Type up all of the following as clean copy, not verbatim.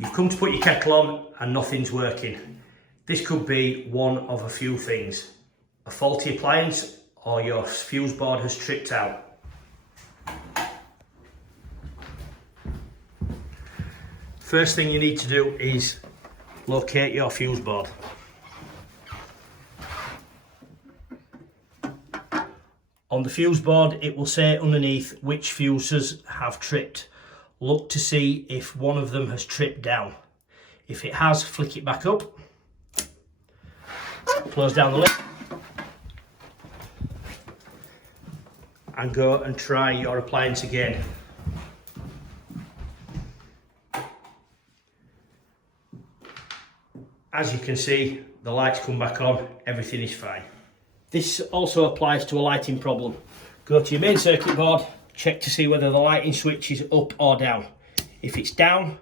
You've come to put your kettle on and nothing's working. This could be one of a few things. A faulty appliance or your fuse board has tripped out. First thing you need to do is locate your fuse board. On the fuse board it will say underneath which fuses have tripped. Look to see if one of them has tripped down. If it has, flick it back up, close down the lid and go and try your appliance again. As you can see, the lights come back on, everything is fine. This also applies to a lighting problem. Go to your main circuit board, check to see whether the lighting switch is up or down. If it's down,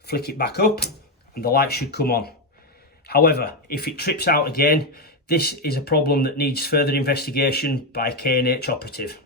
flick it back up and the light should come on. However, if it trips out again, this is a problem that needs further investigation by K&H operative.